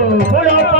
Hola,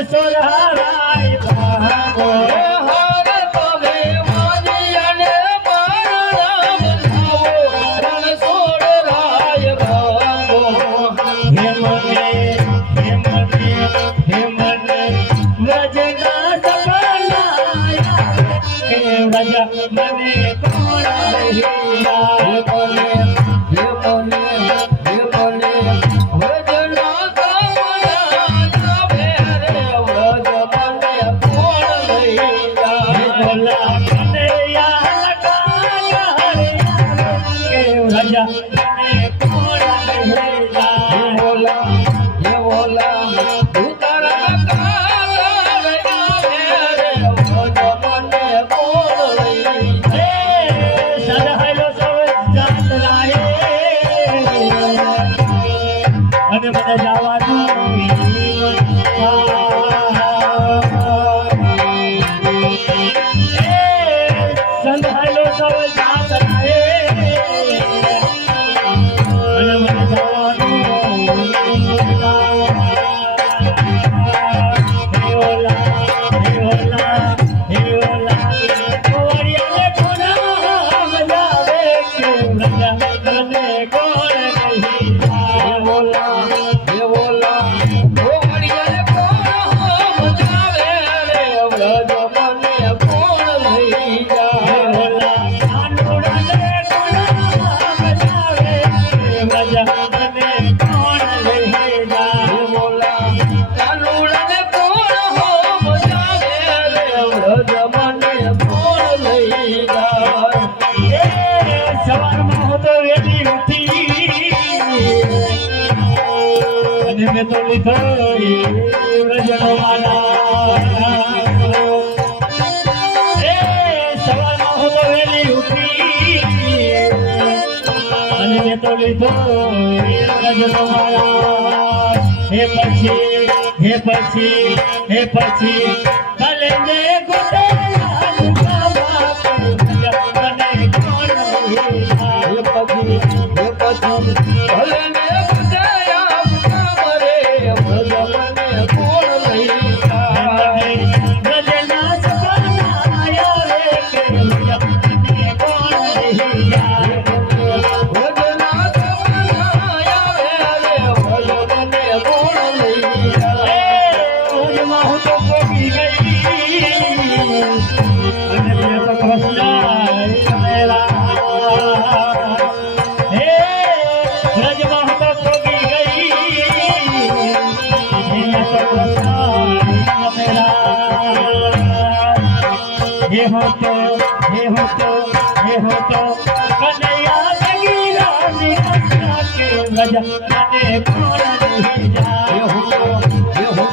સોલહરાય ભાંગો હે મને કોણ મને હે મને વ્રજના સપનાયા હે વ્રજ મને કોણ તો લીધો પછી હે પછી હે પછી हो तो हे हो तो हे हो तो कन्हैया लगी रानी कन्हैया के गजा ने कोड़ दी जा? हे हो तो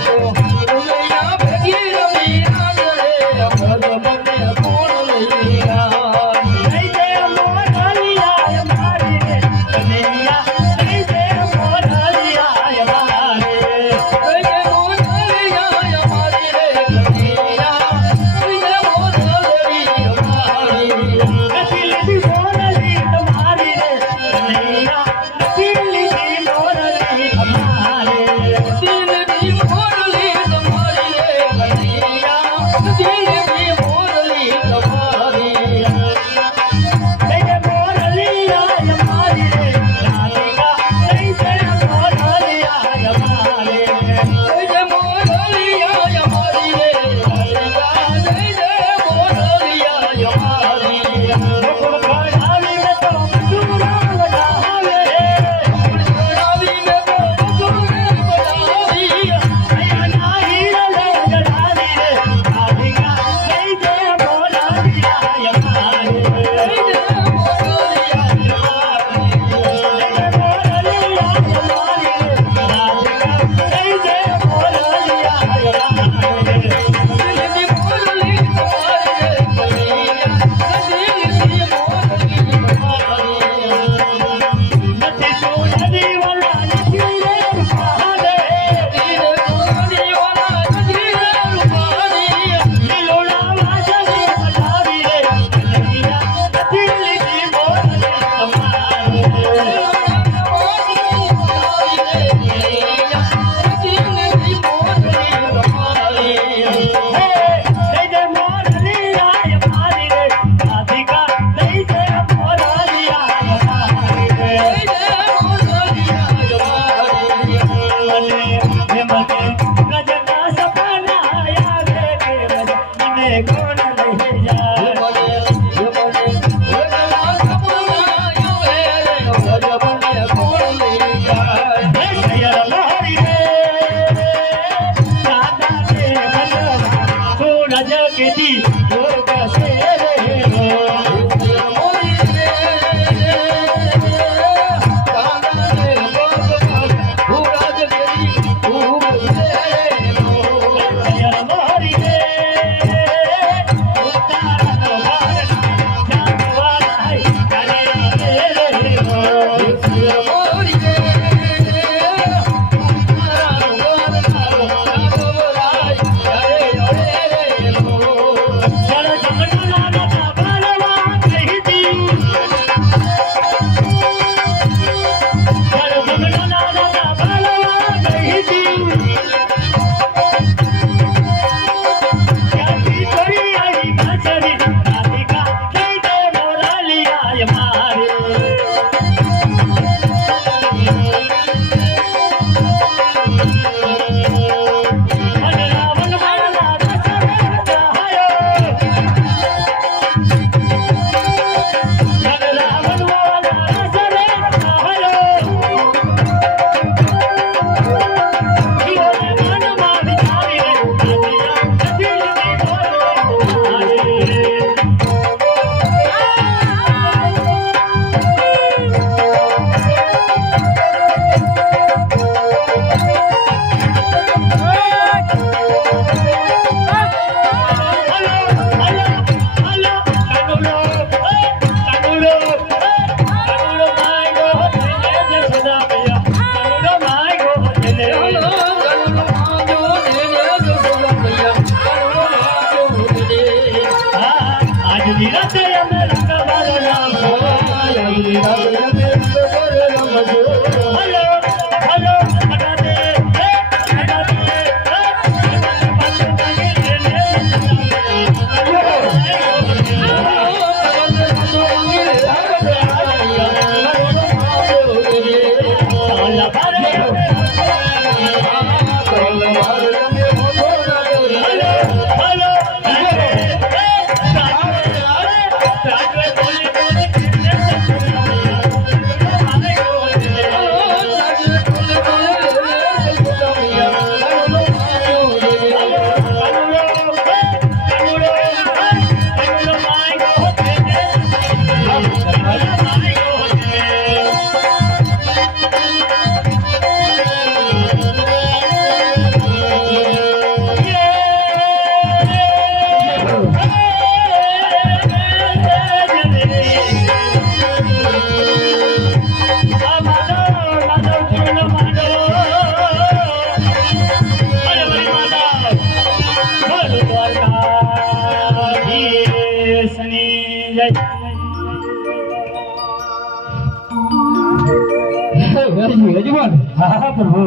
હા પ્રભુ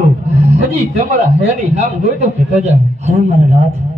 હજી તમારા હેરી નામ જોઈ તો કે તજા હે મારા નાથ